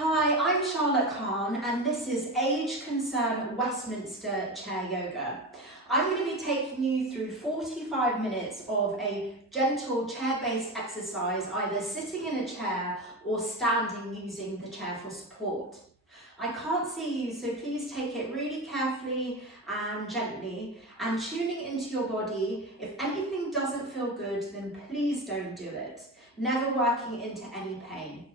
Hi, I'm Charlotte Kahn and this is Age UK Westminster Chair Yoga. I'm going to be taking you through 45 minutes of a gentle chair-based exercise, either sitting in a chair or standing using the chair for support. I can't see you, so please take it really carefully and gently and tuning into your body. If anything doesn't feel good, then please don't do it. Never working into any pain.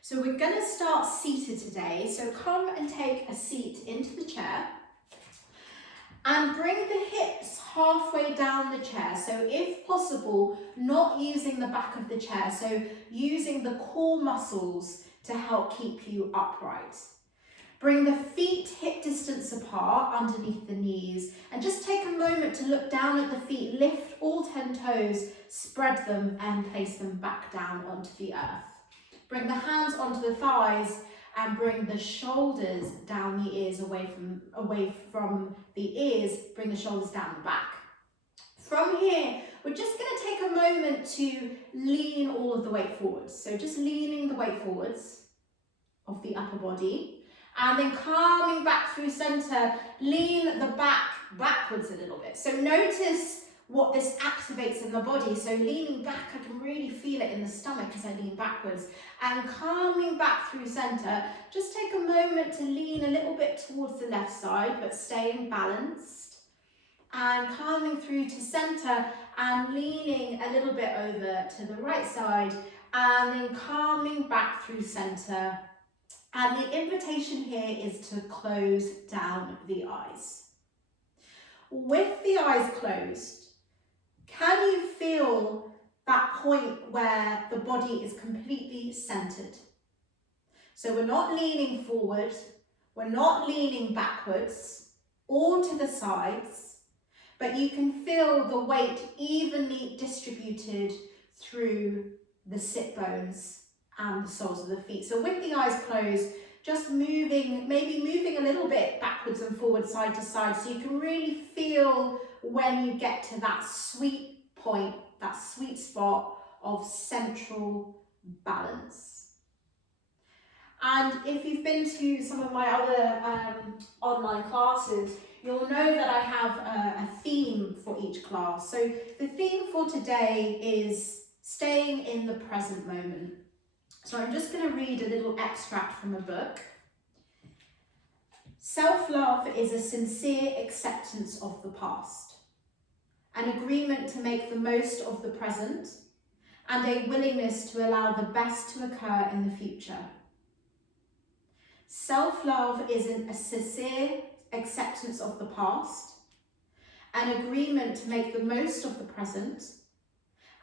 So we're going to start seated today. So come and take a seat into the chair and bring the hips halfway down the chair. So if possible, not using the back of the chair, so using the core muscles to help keep you upright. Bring the feet hip distance apart underneath the knees and just take a moment to look down at the feet, lift all 10 toes, spread them and place them back down onto the earth. Bring the hands onto the thighs and bring the shoulders down the ears, away from the ears, bring the shoulders down the back. From here, we're just going to take a moment to lean all of the weight forwards. So just leaning the weight forwards of the upper body and then calming back through center, lean the back backwards a little bit. So notice what this activates in the body. So leaning back, I can really feel it in the stomach as I lean backwards. And calming back through center, just take a moment to lean a little bit towards the left side, but staying balanced. And calming through to center and leaning a little bit over to the right side. And then calming back through center. And the invitation here is to close down the eyes. With the eyes closed, can you feel that point where the body is completely centered? So we're not leaning forward, we're not leaning backwards or to the sides, but you can feel the weight evenly distributed through the sit bones and the soles of the feet. So with the eyes closed, just maybe moving a little bit backwards and forward, side to side, so you can really feel when you get to that sweet point, that sweet spot of central balance. And if you've been to some of my other online classes, you'll know that I have a theme for each class. So the theme for today is staying in the present moment. So I'm just going to read a little extract from a book. Self-love is a sincere acceptance of the past, an agreement to make the most of the present, and a willingness to allow the best to occur in the future. Self-love is a sincere acceptance of the past, an agreement to make the most of the present,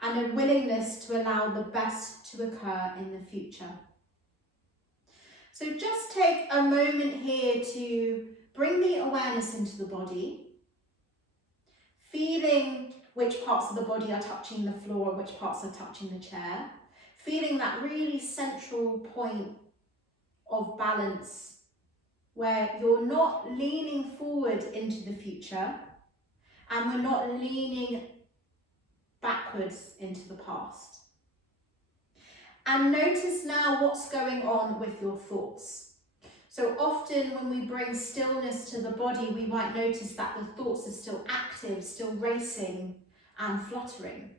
and a willingness to allow the best to occur in the future. So just take a moment here to bring the awareness into the body, feeling which parts of the body are touching the floor, which parts are touching the chair, feeling that really central point of balance where you're not leaning forward into the future and we're not leaning backwards into the past. And notice now what's going on with your thoughts. So often when we bring stillness to the body, we might notice that the thoughts are still active, still racing and fluttering.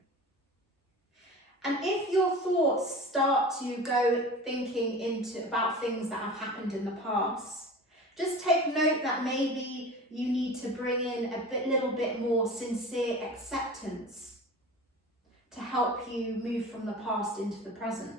And if your thoughts start to go thinking about things that have happened in the past, just take note that maybe you need to bring in a little bit more sincere acceptance to help you move from the past into the present.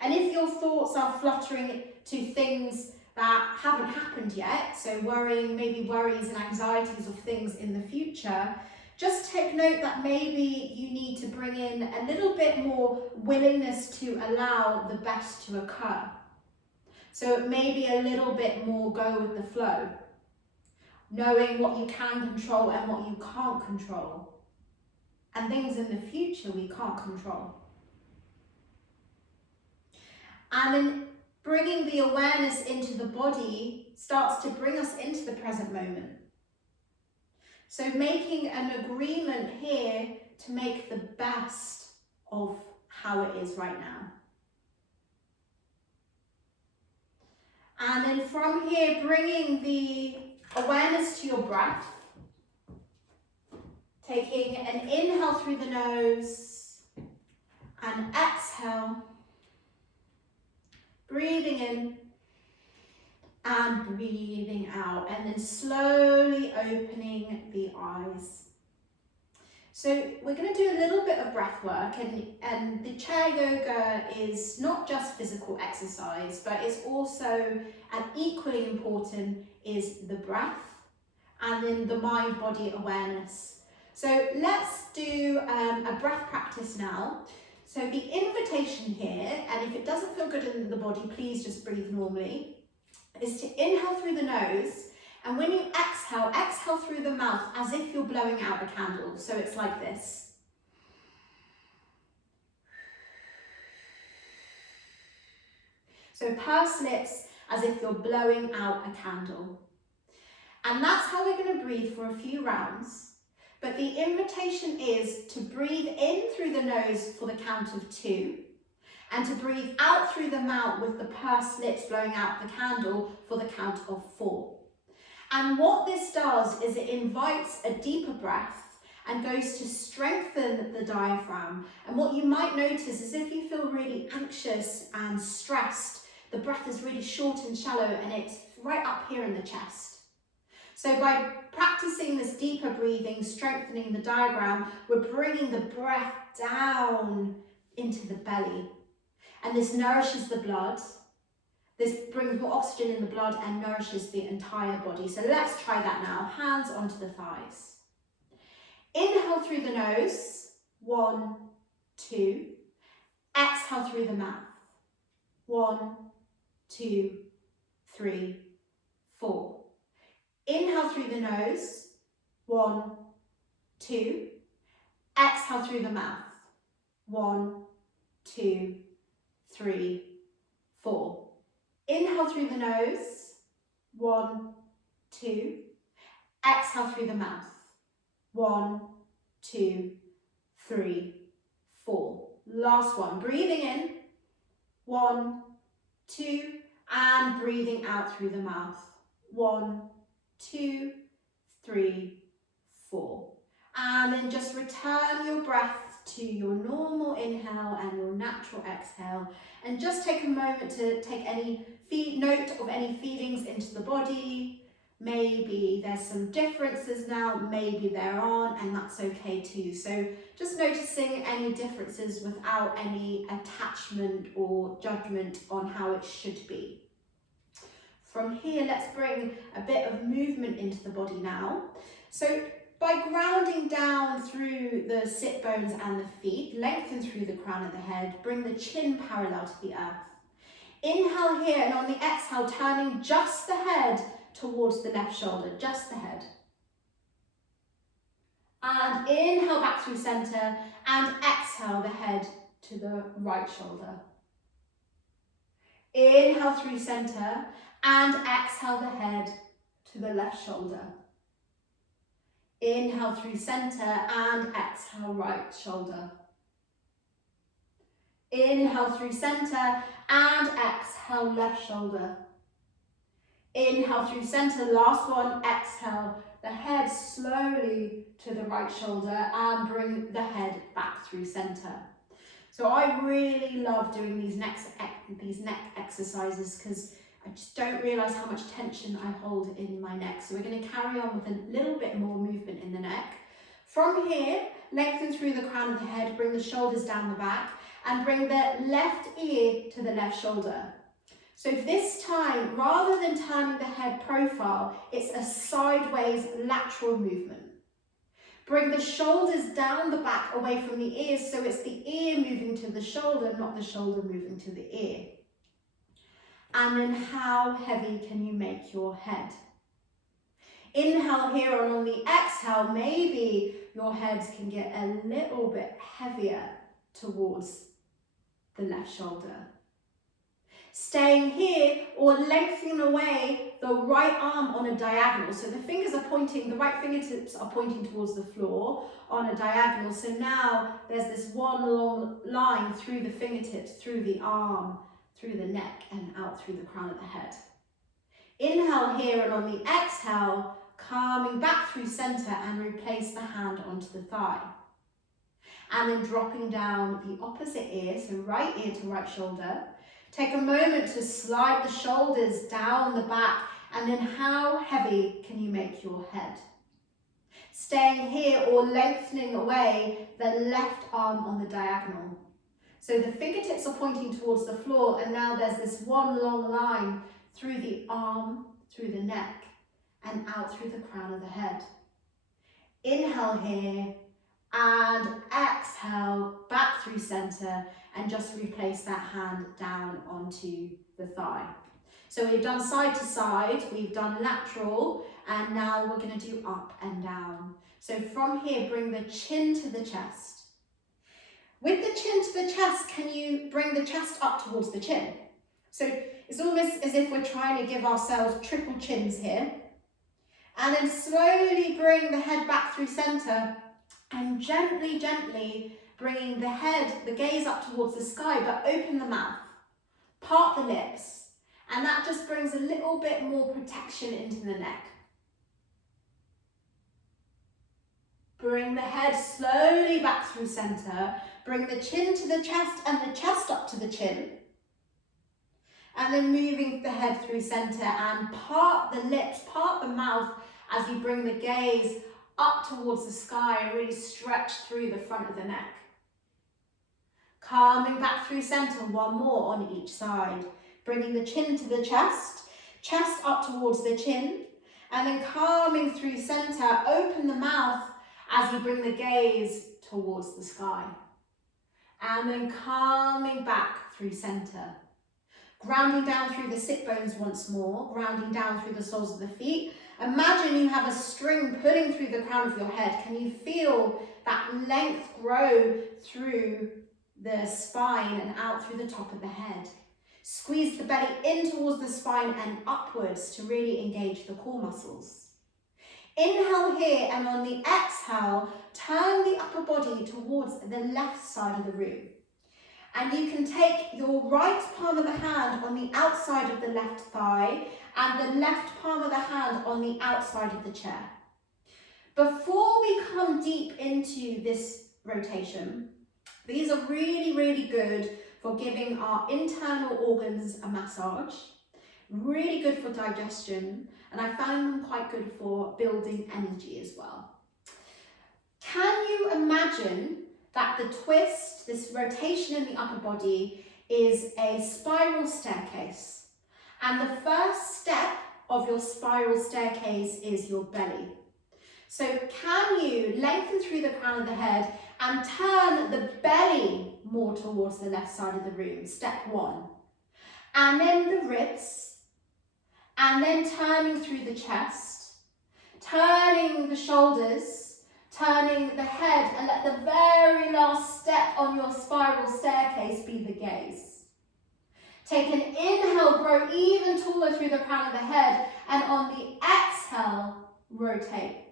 And if your thoughts are fluttering to things that haven't happened yet, so maybe worries and anxieties of things in the future, just take note that maybe you need to bring in a little bit more willingness to allow the best to occur. So maybe a little bit more go with the flow, knowing what you can control and what you can't control. And things in the future we can't control. And then bringing the awareness into the body starts to bring us into the present moment. So making an agreement here to make the best of how it is right now. And then from here, bringing the awareness to your breath. Taking an inhale through the nose and exhale. Breathing in and breathing out, and then slowly opening the eyes. So we're going to do a little bit of breath work, and the chair yoga is not just physical exercise, but it's also, and equally important, is the breath and then the mind-body awareness. So let's do a breath practice now. So the invitation here, and if it doesn't feel good in the body, please just breathe normally, is to inhale through the nose, and when you exhale, exhale through the mouth as if you're blowing out a candle. So it's like this. So pursed lips as if you're blowing out a candle. And that's how we're going to breathe for a few rounds. But the invitation is to breathe in through the nose for the count of 2, and to breathe out through the mouth with the pursed lips blowing out the candle for the count of 4. And what this does is it invites a deeper breath and goes to strengthen the diaphragm. And what you might notice is if you feel really anxious and stressed, the breath is really short and shallow, and it's right up here in the chest. So by practicing this deeper breathing, strengthening the diaphragm, we're bringing the breath down into the belly. And this nourishes the blood. This brings more oxygen in the blood and nourishes the entire body. So let's try that now. Hands onto the thighs. Inhale through the nose. 1, 2. Exhale through the mouth. 1, 2, 3, 4. Inhale through the nose. 1, 2. Exhale through the mouth. 1, 2, 3, 4. Inhale through the nose. 1, 2. Exhale through the mouth. 1, 2, 3, 4. Last one. Breathing in. 1, 2. And breathing out through the mouth. 1, 2, 3, 4. And then just return your breath to your normal inhale and your natural exhale. And just take a moment to take any note of any feelings into the body. Maybe there's some differences now, maybe there aren't, and that's okay too. So just noticing any differences without any attachment or judgment on how it should be. From here, let's bring a bit of movement into the body now. So by grounding down through the sit bones and the feet, lengthen through the crown of the head, bring the chin parallel to the earth. Inhale here, and on the exhale, turning just the head towards the left shoulder, just the head. And inhale back through center, and exhale the head to the right shoulder. Inhale through center, and exhale the head to the left shoulder. Inhale through center, and exhale right shoulder. Inhale through center, and exhale left shoulder. Inhale through center, last one, exhale the head slowly to the right shoulder and bring the head back through center. So I really love doing these neck exercises because I just don't realise how much tension I hold in my neck. So we're going to carry on with a little bit more movement in the neck. From here, lengthen through the crown of the head, bring the shoulders down the back and bring the left ear to the left shoulder. So this time, rather than turning the head profile, it's a sideways lateral movement. Bring the shoulders down the back away from the ears, so it's the ear moving to the shoulder, not the shoulder moving to the ear. And then how heavy can you make your head? Inhale here, and on the exhale, maybe your head can get a little bit heavier towards the left shoulder. Staying here or lengthening away the right arm on a diagonal. So the fingers are pointing, the right fingertips are pointing towards the floor on a diagonal. So now there's this one long line through the fingertips, through the arm, through the neck and out through the crown of the head. Inhale here, and on the exhale, calming back through center and replace the hand onto the thigh. And then dropping down the opposite ear, so right ear to right shoulder. Take a moment to slide the shoulders down the back, and then how heavy can you make your head? Staying here or lengthening away the left arm on the diagonal. So the fingertips are pointing towards the floor, and now there's this one long line through the arm, through the neck, and out through the crown of the head. Inhale here, and exhale back through center, and just replace that hand down onto the thigh. So we've done side to side, we've done lateral, and now we're going to do up and down. So from here, bring the chin to the chest. With the chin to the chest, can you bring the chest up towards the chin? So it's almost as if we're trying to give ourselves triple chins here. And then slowly bring the head back through center, and gently, gently bringing the head, the gaze up towards the sky, but open the mouth, part the lips, and that just brings a little bit more protection into the neck. Bring the head slowly back through center, bring the chin to the chest and the chest up to the chin, and then moving the head through center, and part the lips, part the mouth as you bring the gaze up towards the sky and really stretch through the front of the neck. Calming back through center, one more on each side. Bringing the chin to the chest, chest up towards the chin, and then calming through center, open the mouth as you bring the gaze towards the sky. And then calming back through center. Grounding down through the sit bones once more, grounding down through the soles of the feet. Imagine you have a string pulling through the crown of your head. Can you feel that length grow through the spine and out through the top of the head? Squeeze the belly in towards the spine and upwards to really engage the core muscles. Inhale here, and on the exhale, turn the upper body towards the left side of the room. And you can take your right palm of the hand on the outside of the left thigh and the left palm of the hand on the outside of the chair. Before we come deep into this rotation, these are really, really good for giving our internal organs a massage, really good for digestion, and I found them quite good for building energy as well. Can you imagine that the twist, this rotation in the upper body, is a spiral staircase? And the first step of your spiral staircase is your belly. So can you lengthen through the crown of the head and turn the belly more towards the left side of the room, step one. And then the ribs, and then turning through the chest, turning the shoulders, turning the head, and let the very last step on your spiral staircase be the gaze. Take an inhale, grow even taller through the crown of the head, and on the exhale, rotate.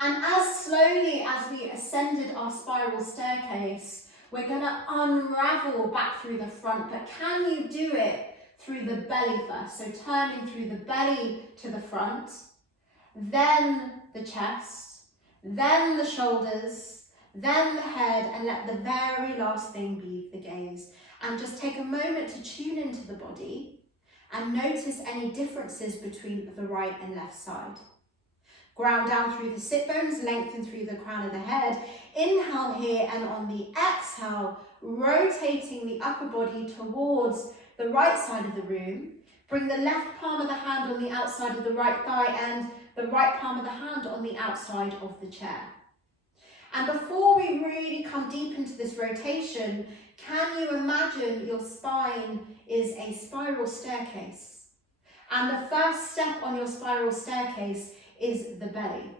And as slowly as we ascended our spiral staircase, we're going to unravel back through the front, but can you do it through the belly first? So turning through the belly to the front, then the chest, then the shoulders, then the head, and let the very last thing be the gaze. And just take a moment to tune into the body and notice any differences between the right and left side. Ground down through the sit bones, lengthen through the crown of the head. Inhale here, and on the exhale, rotating the upper body towards the right side of the room. Bring the left palm of the hand on the outside of the right thigh and the right palm of the hand on the outside of the chair. And before we really come deep into this rotation, can you imagine your spine is a spiral staircase? And the first step on your spiral staircase is the belly.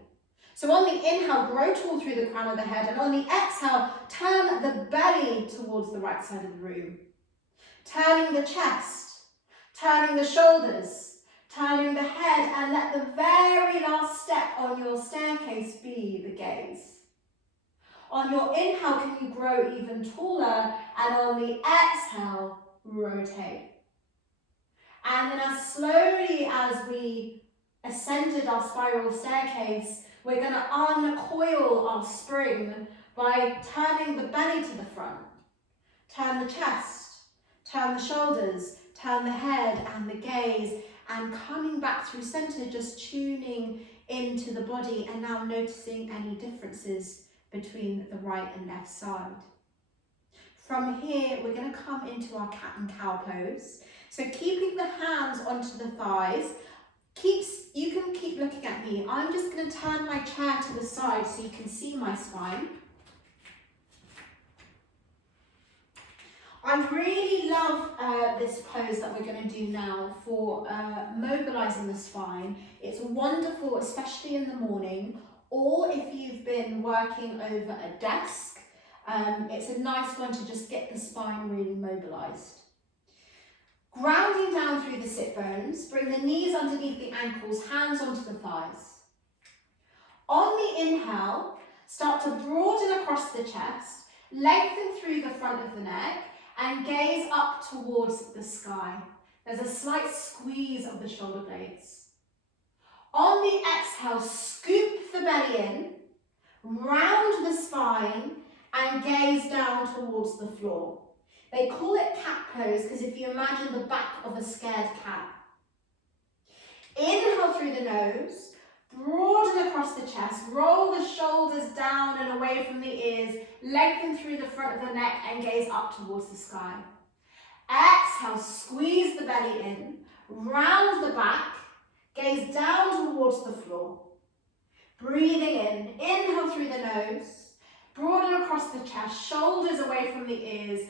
So on the inhale, grow tall through the crown of the head, and on the exhale, turn the belly towards the right side of the room. Turning the chest, turning the shoulders, turning the head, and let the very last step on your staircase be the gaze. On your inhale, can you grow even taller, and on the exhale, rotate. And then as slowly as we ascended our spiral staircase, we're going to uncoil our spring by turning the belly to the front. Turn the chest, turn the shoulders, turn the head and the gaze, and coming back through center, just tuning into the body and now noticing any differences between the right and left side. From here, we're going to come into our cat and cow pose. So keeping the hands onto the thighs, you can keep looking at me. I'm just going to turn my chair to the side so you can see my spine. I really love this pose that we're going to do now for mobilizing the spine. It's wonderful, especially in the morning, or if you've been working over a desk. It's a nice one to just get the spine really mobilized. Grounding down through the sit bones, bring the knees underneath the ankles, hands onto the thighs. On the inhale, start to broaden across the chest, lengthen through the front of the neck, and gaze up towards the sky. There's a slight squeeze of the shoulder blades. On the exhale, scoop the belly in, round the spine, and gaze down towards the floor. They call it cat pose because if you imagine the back of a scared cat. Inhale through the nose, broaden across the chest, roll the shoulders down and away from the ears, lengthen through the front of the neck and gaze up towards the sky. Exhale, squeeze the belly in, round the back, gaze down towards the floor. Breathing in, inhale through the nose, broaden across the chest, shoulders away from the ears,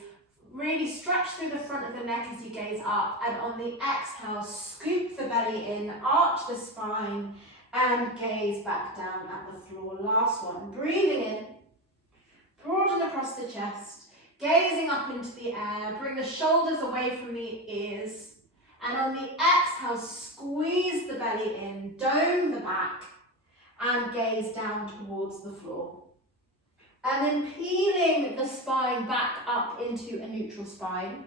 really stretch through the front of the neck as you gaze up, and on the exhale, scoop the belly in, arch the spine, and gaze back down at the floor. Last one, breathing in, broaden across the chest, gazing up into the air, bring the shoulders away from the ears, and on the exhale, squeeze the belly in, dome the back, and gaze down towards the floor. And then peeling the spine back up into a neutral spine.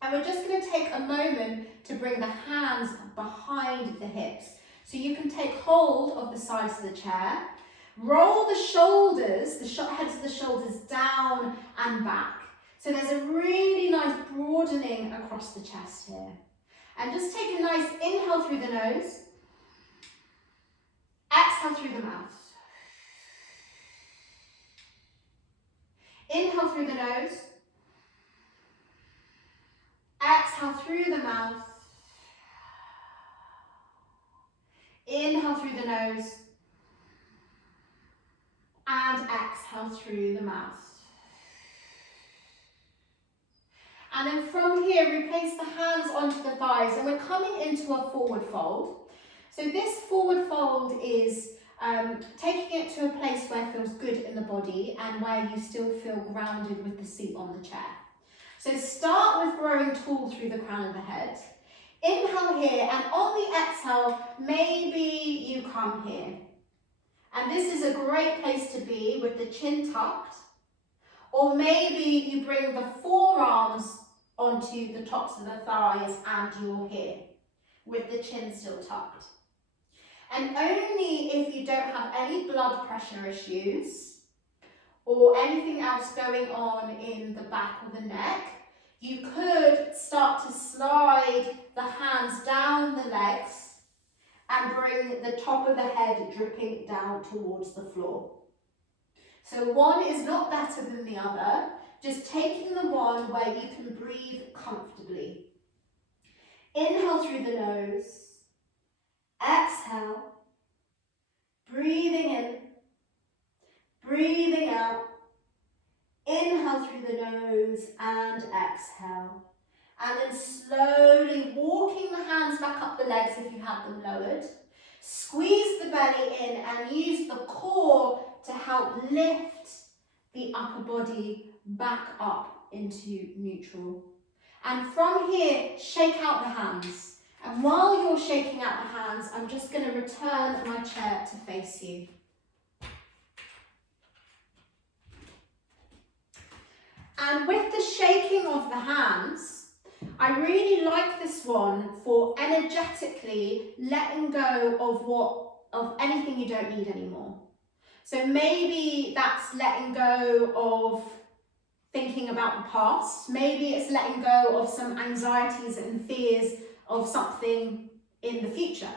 And we're just going to take a moment to bring the hands behind the hips. So you can take hold of the sides of the chair, roll the shoulders, the heads of the shoulders down and back. So there's a really nice broadening across the chest here. And just take a nice inhale through the nose, exhale through the mouth. Inhale through the nose, exhale through the mouth, inhale through the nose, and exhale through the mouth. And then from here, we place the hands onto the thighs and we're coming into a forward fold. So this forward fold is taking it to a place where it feels good in the body and where you still feel grounded with the seat on the chair. So start with growing tall through the crown of the head. Inhale here, and on the exhale, maybe you come here. And this is a great place to be with the chin tucked. Or maybe you bring the forearms onto the tops of the thighs and you're here with the chin still tucked. And only if you don't have any blood pressure issues or anything else going on in the back or the neck, you could start to slide the hands down the legs and bring the top of the head dripping down towards the floor. So one is not better than the other, just taking the one where you can breathe comfortably. Inhale through the nose. Exhale, breathing in, breathing out, inhale through the nose and exhale. And then slowly walking the hands back up the legs if you have them lowered. Squeeze the belly in and use the core to help lift the upper body back up into neutral. And from here, shake out the hands. And while you're shaking out the hands, I'm just going to return my chair to face you. And with the shaking of the hands, I really like this one for energetically letting go of anything you don't need anymore. So maybe that's letting go of thinking about the past. Maybe it's letting go of some anxieties and fears of something in the future.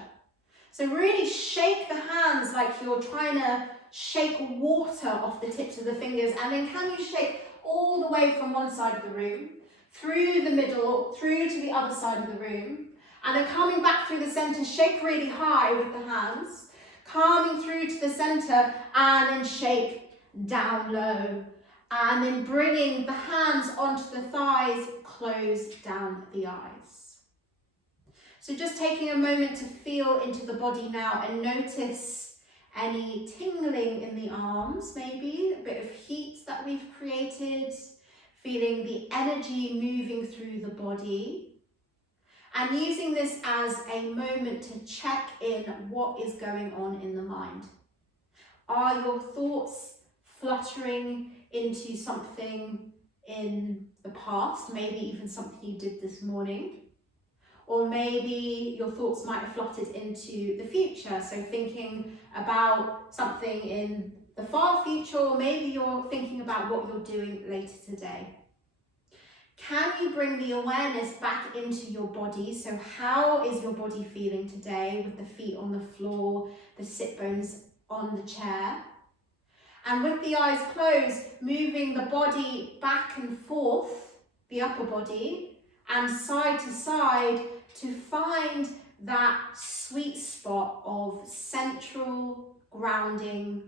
So really shake the hands like you're trying to shake water off the tips of the fingers, and then can you shake all the way from one side of the room, through the middle, through to the other side of the room, and then coming back through the centre, shake really high with the hands, coming through to the centre, and then shake down low, and then bringing the hands onto the thighs, close down the eyes. So just taking a moment to feel into the body now and notice any tingling in the arms, maybe a bit of heat that we've created, feeling the energy moving through the body, and using this as a moment to check in what is going on in the mind. Are your thoughts fluttering into something in the past, maybe even something you did this morning? Or maybe your thoughts might have fluttered into the future, so thinking about something in the far future, or maybe you're thinking about what you're doing later today. Can you bring the awareness back into your body? So how is your body feeling today, with the feet on the floor, the sit bones on the chair? And with the eyes closed, moving the body back and forth, the upper body, and side to side, to find that sweet spot of central grounding,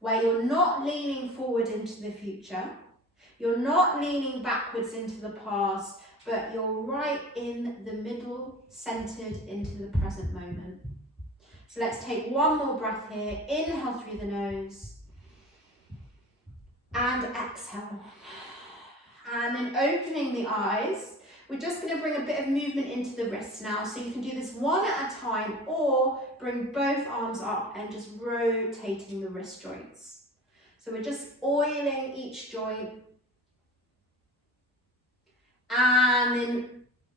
where you're not leaning forward into the future, you're not leaning backwards into the past, but you're right in the middle, centered into the present moment. So let's take one more breath here. Inhale through the nose and exhale. And then opening the eyes, we're just going to bring a bit of movement into the wrists now. So you can do this one at a time, or bring both arms up and just rotating the wrist joints. So we're just oiling each joint and then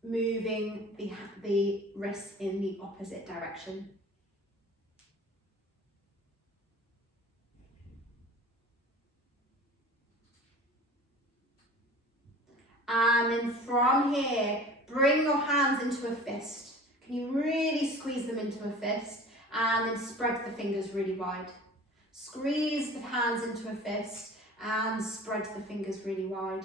moving the wrists in the opposite direction. And then from here, bring your hands into a fist. Can you really squeeze them into a fist? And then spread the fingers really wide. Squeeze the hands into a fist and spread the fingers really wide.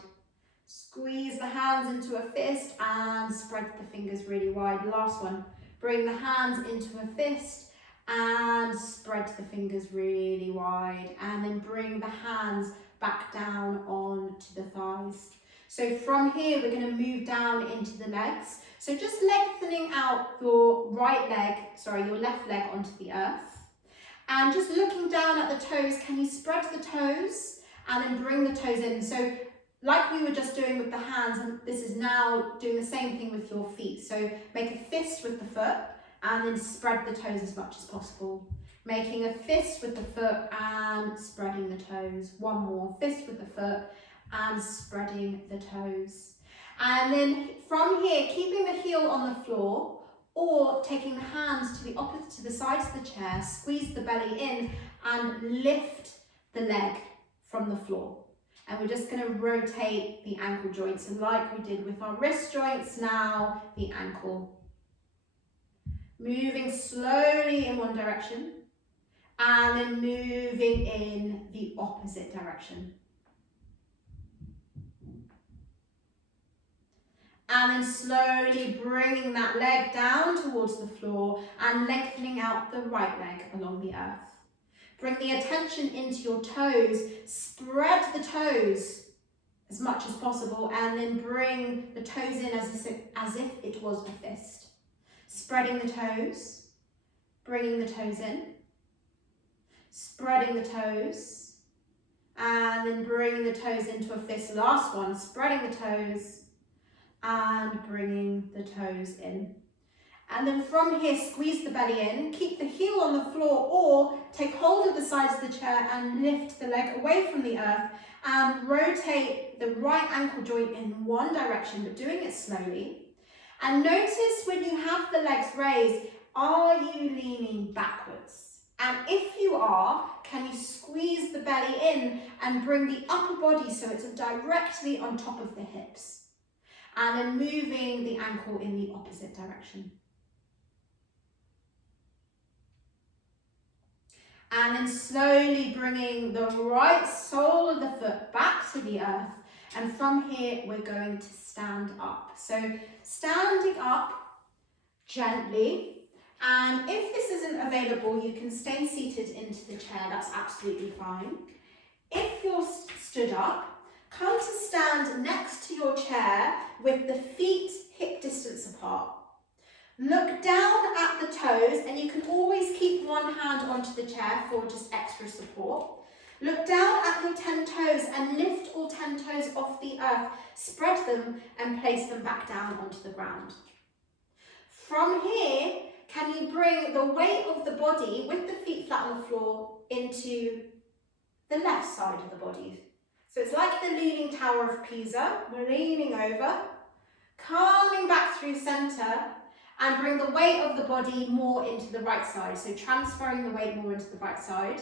Squeeze the hands into a fist and spread the fingers really wide. Last one. Bring the hands into a fist and spread the fingers really wide. And then bring the hands back down onto the thighs. So from here, we're going to move down into the legs. So just lengthening out your your left leg onto the earth. And just looking down at the toes, can you spread the toes and then bring the toes in? So like we were just doing with the hands, and this is now doing the same thing with your feet. So make a fist with the foot and then spread the toes as much as possible. Making a fist with the foot and spreading the toes. One more, fist with the foot and spreading the toes. And then from here, keeping the heel on the floor, or taking the hands to the sides of the chair, squeeze the belly in and lift the leg from the floor. And we're just going to rotate the ankle joints, and like we did with our wrist joints, now the ankle. Moving slowly in one direction and then moving in the opposite direction. And then slowly bringing that leg down towards the floor and lengthening out the right leg along the earth. Bring the attention into your toes, spread the toes as much as possible, and then bring the toes in as if it was a fist. Spreading the toes, bringing the toes in, spreading the toes, and then bringing the toes into a fist. Last one, spreading the toes, and bringing the toes in. And then from here, squeeze the belly in, keep the heel on the floor, or take hold of the sides of the chair and lift the leg away from the earth and rotate the right ankle joint in one direction, but doing it slowly. And notice when you have the legs raised, are you leaning backwards? And if you are, can you squeeze the belly in and bring the upper body so it's directly on top of the hips? And then moving the ankle in the opposite direction. And then slowly bringing the right sole of the foot back to the earth. And from here, we're going to stand up. So standing up gently. And if this isn't available, you can stay seated into the chair. That's absolutely fine. If you're stood up, come to stand next to your chair with the feet hip distance apart. Look down at the toes, and you can always keep one hand onto the chair for just extra support. Look down at your 10 toes and lift all 10 toes off the earth, spread them and place them back down onto the ground. From here, can you bring the weight of the body with the feet flat on the floor into the left side of the body? So it's like the Leaning Tower of Pisa. We're leaning over, calming back through centre, and bring the weight of the body more into the right side. So transferring the weight more into the right side.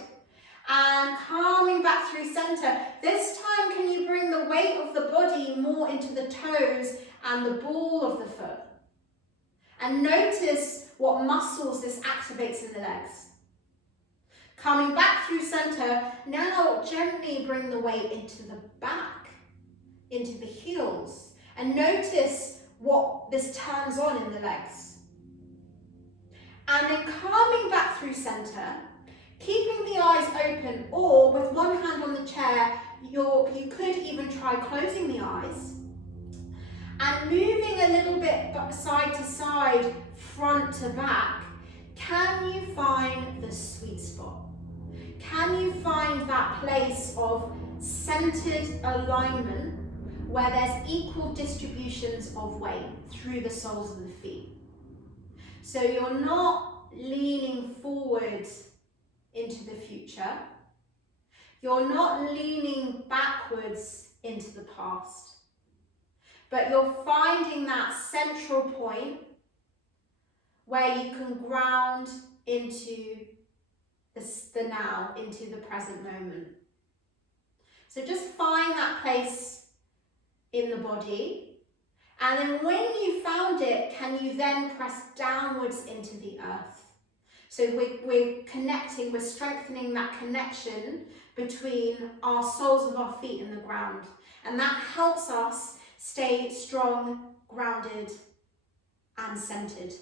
And calming back through centre. This time, can you bring the weight of the body more into the toes and the ball of the foot? And notice what muscles this activates in the legs. Coming back through centre, now gently bring the weight into the back, into the heels. And notice what this turns on in the legs. And then coming back through centre, keeping the eyes open, or with one hand on the chair, you could even try closing the eyes. And moving a little bit side to side, front to back, can you find the sweet spot? Can you find that place of centered alignment where there's equal distributions of weight through the soles of the feet? So you're not leaning forward into the future. You're not leaning backwards into the past. But you're finding that central point where you can ground into the now, into the present moment. So just find that place in the body. And then when you found it, can you then press downwards into the earth? So we're connecting, we're strengthening that connection between our soles of our feet and the ground. And that helps us stay strong, grounded, and centered.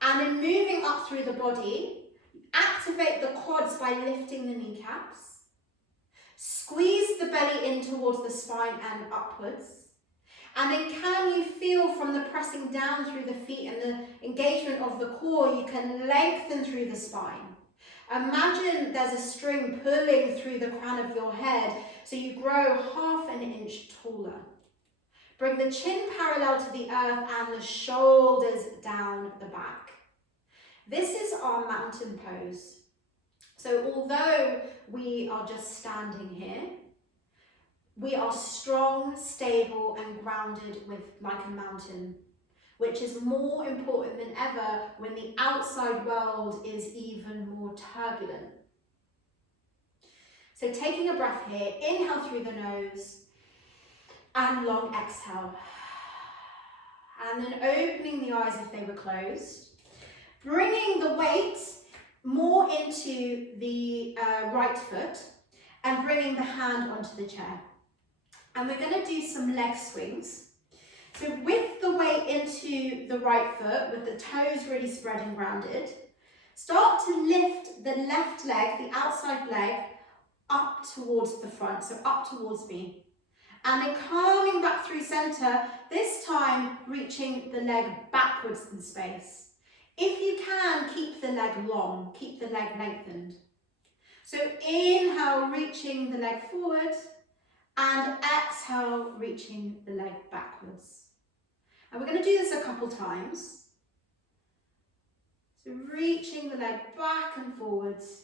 And then moving up through the body, activate the quads by lifting the kneecaps. Squeeze the belly in towards the spine and upwards. And then can you feel from the pressing down through the feet and the engagement of the core, you can lengthen through the spine. Imagine there's a string pulling through the crown of your head so you grow half an inch taller. Bring the chin parallel to the earth and the shoulders down the back. This is our mountain pose. So although we are just standing here, we are strong, stable and grounded like a mountain, which is more important than ever when the outside world is even more turbulent. So taking a breath here, inhale through the nose and long exhale. And then opening the eyes if they were closed. Bringing the weight more into the right foot and bringing the hand onto the chair. And we're going to do some leg swings. So with the weight into the right foot, with the toes really spread and grounded, start to lift the left leg, the outside leg, up towards the front, so up towards me. And then calming back through centre, this time reaching the leg backwards in space. If you can, keep the leg long, keep the leg lengthened. So inhale, reaching the leg forward, and exhale, reaching the leg backwards. And we're going to do this a couple times. So reaching the leg back and forwards.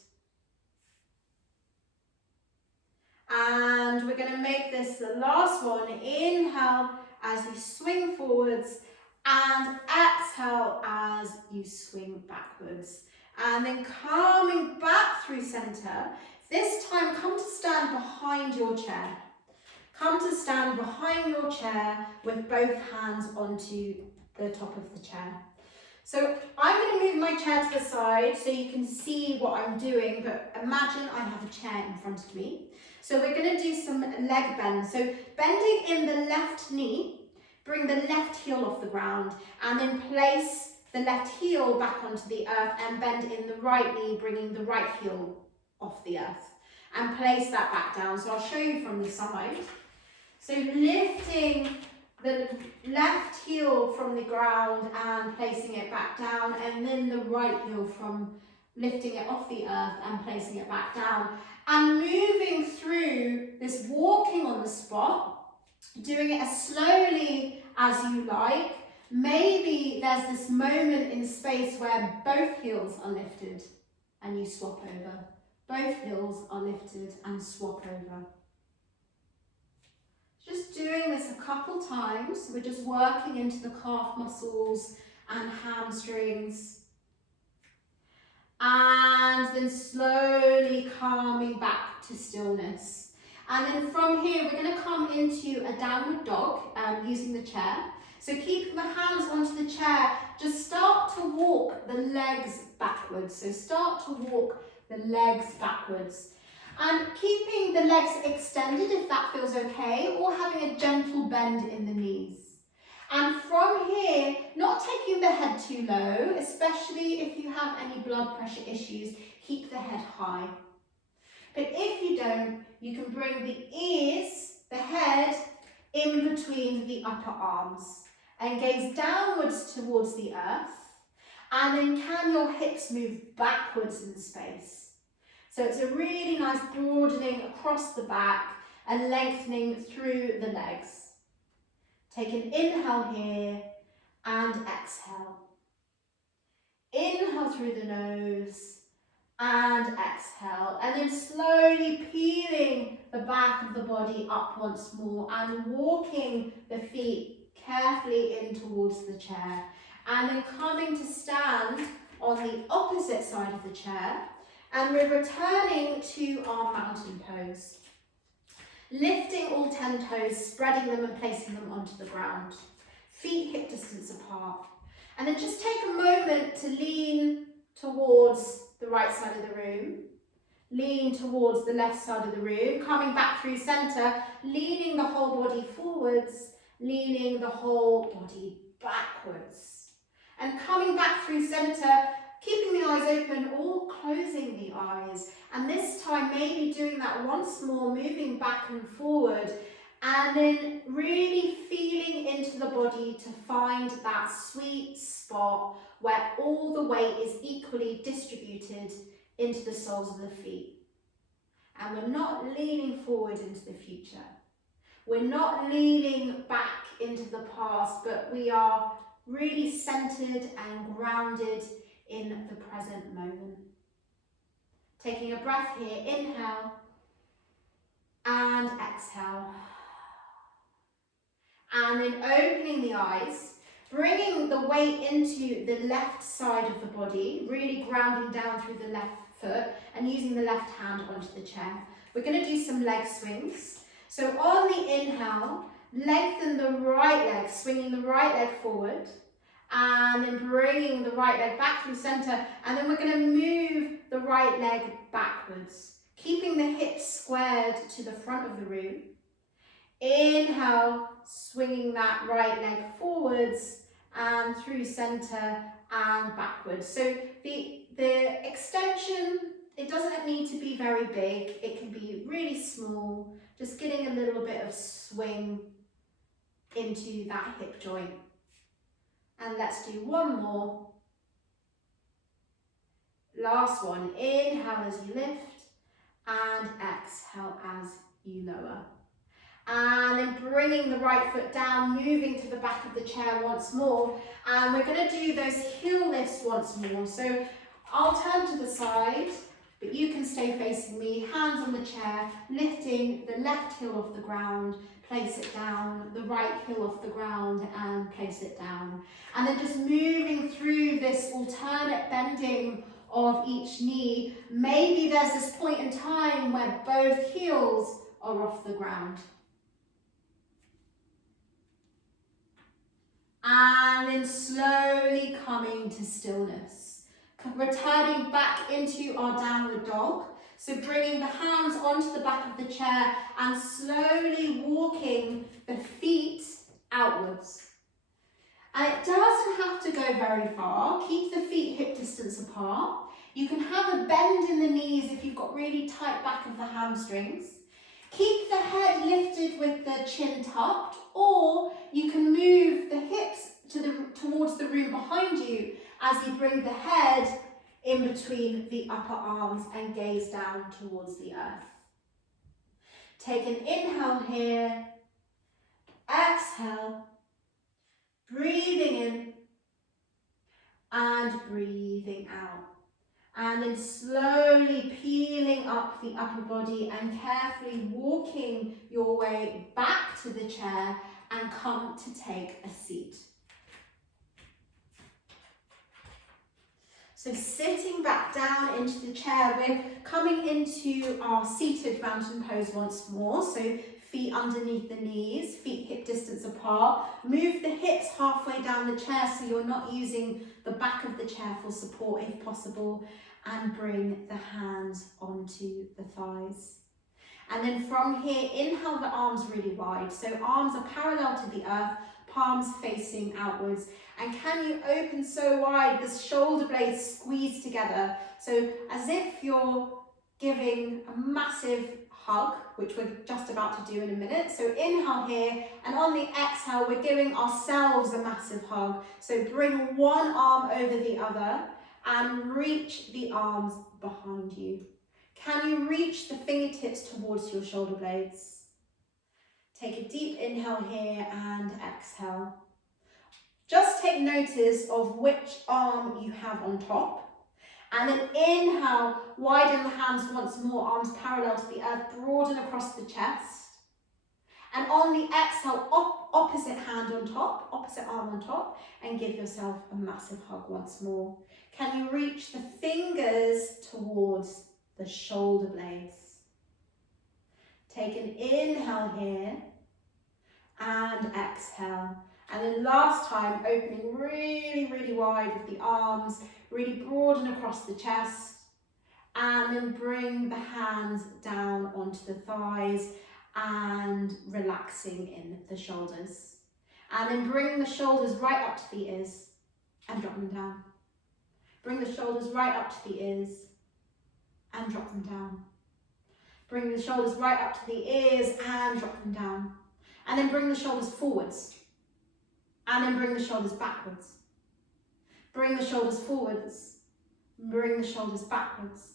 And we're going to make this the last one. Inhale as you swing forwards and exhale as you swing backwards. And then coming back through center. This time come to stand behind your chair. Come to stand behind your chair with both hands onto the top of the chair. So I'm going to move my chair to the side so you can see what I'm doing, but imagine I have a chair in front of me. So we're going to do some leg bends. So bending in the left knee, bring the left heel off the ground and then place the left heel back onto the earth and bend in the right knee, bringing the right heel off the earth and place that back down. So I'll show you from the side. So lifting the left heel from the ground and placing it back down, and then the right heel from lifting it off the earth and placing it back down, and moving through this walking on the spot, doing it as slowly as you like. Maybe there's this moment in space where both heels are lifted and you swap over. Both heels are lifted and swap over. Just doing this a couple times. We're just working into the calf muscles and hamstrings. And then slowly calming back to stillness. And then from here, we're going to come into a downward dog using the chair. So keeping the hands onto the chair, just start to walk the legs backwards. So start to walk the legs backwards. And keeping the legs extended if that feels okay, or having a gentle bend in the knees. And from here, not taking the head too low, especially if you have any blood pressure issues, keep the head high. But if you don't, you can bring the ears, the head, in between the upper arms and gaze downwards towards the earth. And then can your hips move backwards in space? So it's a really nice broadening across the back and lengthening through the legs. Take an inhale here and exhale. Inhale through the nose and exhale. And then slowly peeling the back of the body up once more and walking the feet carefully in towards the chair. And then coming to stand on the opposite side of the chair. And we're returning to our mountain pose. Lifting all 10 toes, spreading them and placing them onto the ground. Feet hip distance apart. And then just take a moment to lean towards the right side of the room. Lean towards the left side of the room. Coming back through center, leaning the whole body forwards, leaning the whole body backwards. And coming back through center, keeping the eyes open or closing the eyes. And this time maybe doing that once more, moving back and forward. And then really feeling into the body to find that sweet spot where all the weight is equally distributed into the soles of the feet. And we're not leaning forward into the future. We're not leaning back into the past, but we are really centered and grounded in the present moment. Taking a breath here, inhale and exhale. And then opening the eyes, bringing the weight into the left side of the body, really grounding down through the left foot and using the left hand onto the chair. We're going to do some leg swings. So on the inhale, lengthen the right leg, swinging the right leg forward. And then bringing the right leg back through center. And then we're going to move the right leg backwards, keeping the hips squared to the front of the room. Inhale, swinging that right leg forwards and through center and backwards. So the extension, it doesn't need to be very big. It can be really small, just getting a little bit of swing into that hip joint. And let's do one more. Last one. Inhale as you lift and exhale as you lower. And then bringing the right foot down, moving to the back of the chair once more. And we're going to do those heel lifts once more. So I'll turn to the side But you can stay facing me, hands on the chair, lifting the left heel off the ground, place it down, the right heel off the ground and place it down. And then just moving through this alternate bending of each knee. Maybe there's this point in time where both heels are off the ground. And then slowly coming to stillness. Returning back into our downward dog. So bringing the hands onto the back of the chair and slowly walking the feet outwards. And it doesn't have to go very far. Keep the feet hip distance apart. You can have a bend in the knees if you've got really tight back of the hamstrings. Keep the head lifted with the chin tucked, or you can move the hips towards the room behind you as you bring the head in between the upper arms and gaze down towards the earth. Take an inhale here, exhale, breathing in and breathing out. And then slowly peeling up the upper body and carefully walking your way back to the chair and come to take a seat. So sitting back down into the chair, we're coming into our seated mountain pose once more. So feet underneath the knees, feet hip distance apart. Move the hips halfway down the chair so you're not using the back of the chair for support if possible. And bring the hands onto the thighs. And then from here, inhale the arms really wide. So arms are parallel to the earth, palms facing outwards. And can you open so wide, the shoulder blades squeeze together. So as if you're giving a massive hug, which we're just about to do in a minute. So inhale here, and on the exhale, we're giving ourselves a massive hug. So bring one arm over the other and reach the arms behind you. Can you reach the fingertips towards your shoulder blades? Take a deep inhale here and exhale. Just take notice of which arm you have on top. And then inhale, widen the hands once more, arms parallel to the earth, broaden across the chest. And on the exhale, opposite hand on top, opposite arm on top, and give yourself a massive hug once more. Can you reach the fingers towards the shoulder blades? Take an inhale here and exhale. And then last time, opening really, really wide with the arms, really broaden across the chest. And then bring the hands down onto the thighs and relaxing in the shoulders. And then bring the shoulders right up to the ears and drop them down. Bring the shoulders right up to the ears and drop them down. Bring the shoulders right up to the ears and drop them down. And then bring the shoulders forwards. And then bring the shoulders backwards. Bring the shoulders forwards. Bring the shoulders backwards.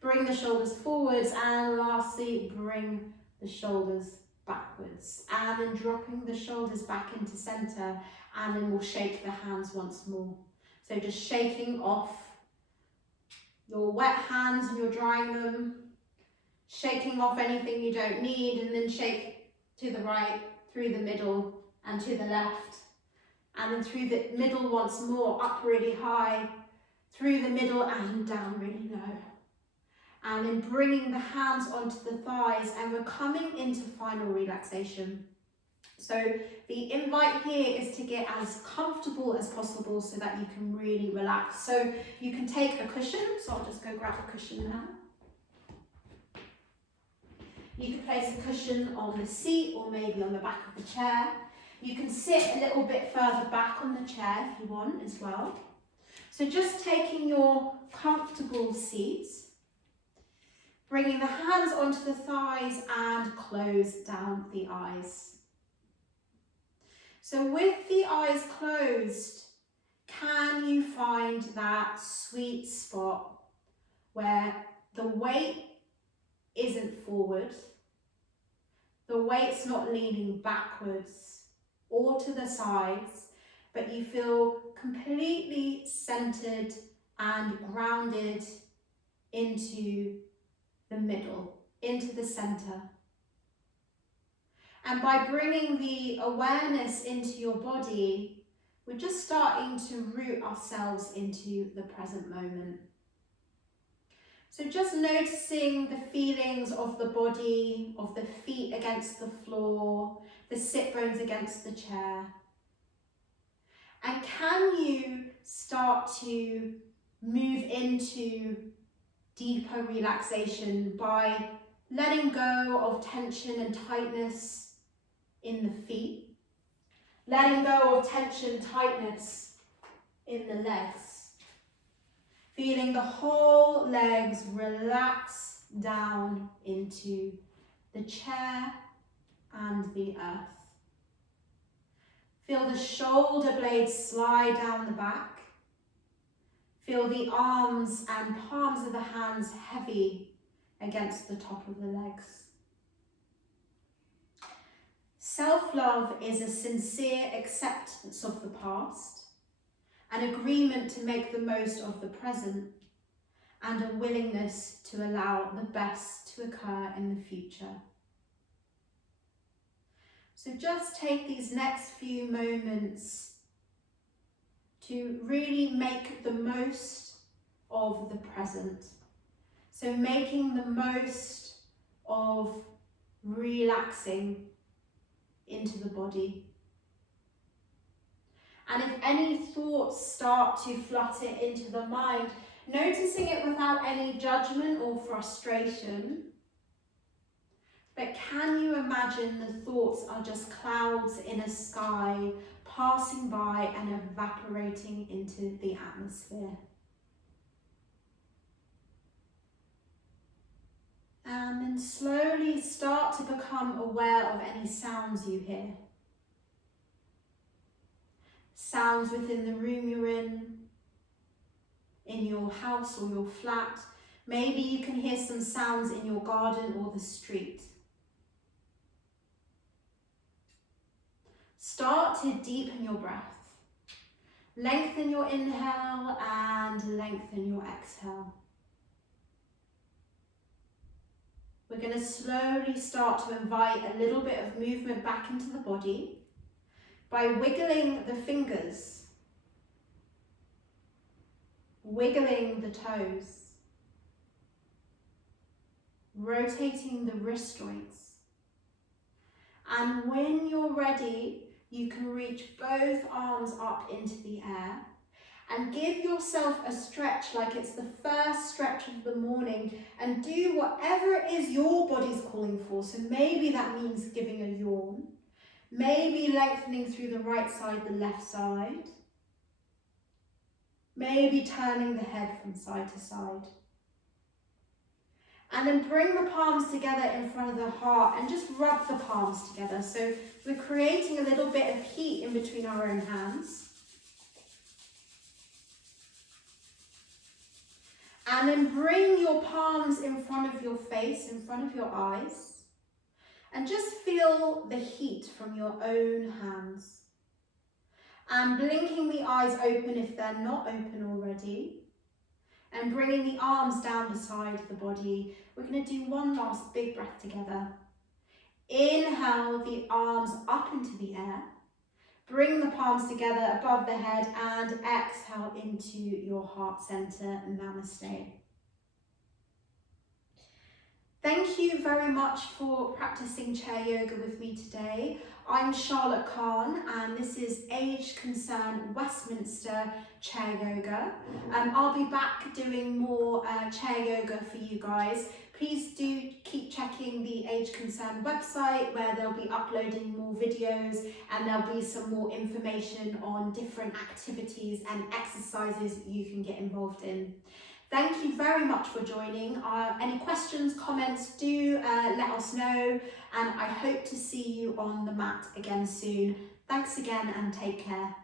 Bring the shoulders forwards, and lastly, bring the shoulders backwards. And then dropping the shoulders back into center, and then we'll shake the hands once more. So just shaking off your wet hands and you're drying them, shaking off anything you don't need, and then shake to the right, through the middle, and to the left. And then through the middle once more, up really high, through the middle and down really low. And then bringing the hands onto the thighs, and we're coming into final relaxation. So the invite here is to get as comfortable as possible so that you can really relax. So you can take a cushion, so I'll just go grab a cushion now. You can place a cushion on the seat or maybe on the back of the chair. You can sit a little bit further back on the chair if you want as well. So just taking your comfortable seat, bringing the hands onto the thighs and close down the eyes. So with the eyes closed, can you find that sweet spot where the weight isn't forward, the weight's not leaning backwards or to the sides, but you feel completely centered and grounded into the middle, into the center. And by bringing the awareness into your body, we're just starting to root ourselves into the present moment. So just noticing the feelings of the body, of the feet against the floor, the sit bones against the chair. And can you start to move into deeper relaxation by letting go of tension and tightness in the feet, letting go of tension, tightness in the legs, feeling the whole legs relax down into the chair and the earth. Feel the shoulder blades slide down the back. Feel the arms and palms of the hands heavy against the top of the legs. Self-love is a sincere acceptance of the past, an agreement to make the most of the present, and a willingness to allow the best to occur in the future. So just take these next few moments to really make the most of the present. So making the most of relaxing into the body. And if any thoughts start to flutter into the mind, noticing it without any judgment or frustration. But can you imagine the thoughts are just clouds in a sky passing by and evaporating into the atmosphere? And then slowly start to become aware of any sounds you hear. Sounds within the room you're in your house or your flat. Maybe you can hear some sounds in your garden or the street. Start to deepen your breath. Lengthen your inhale and lengthen your exhale. We're going to slowly start to invite a little bit of movement back into the body by wiggling the fingers, wiggling the toes, rotating the wrist joints. And when you're ready, you can reach both arms up into the air and give yourself a stretch like it's the first stretch of the morning, and do whatever it is your body's calling for. So maybe that means giving a yawn, maybe lengthening through the right side, the left side, maybe turning the head from side to side. And then bring the palms together in front of the heart and just rub the palms together. So we're creating a little bit of heat in between our own hands. And then bring your palms in front of your face, in front of your eyes. And just feel the heat from your own hands. And blinking the eyes open if they're not open already. And bringing the arms down beside the body. We're going to do one last big breath together. Inhale the arms up into the air. Bring the palms together above the head and exhale into your heart center. Namaste. Thank you very much for practicing chair yoga with me today. I'm Charlotte Kahn and this is Age UK Westminster chair yoga. I'll be back doing more chair yoga for you guys. Please do keep checking the Age UK website where they'll be uploading more videos and there'll be some more information on different activities and exercises you can get involved in. Thank you very much for joining. Any questions, comments, do let us know, and I hope to see you on the mat again soon. Thanks again and take care.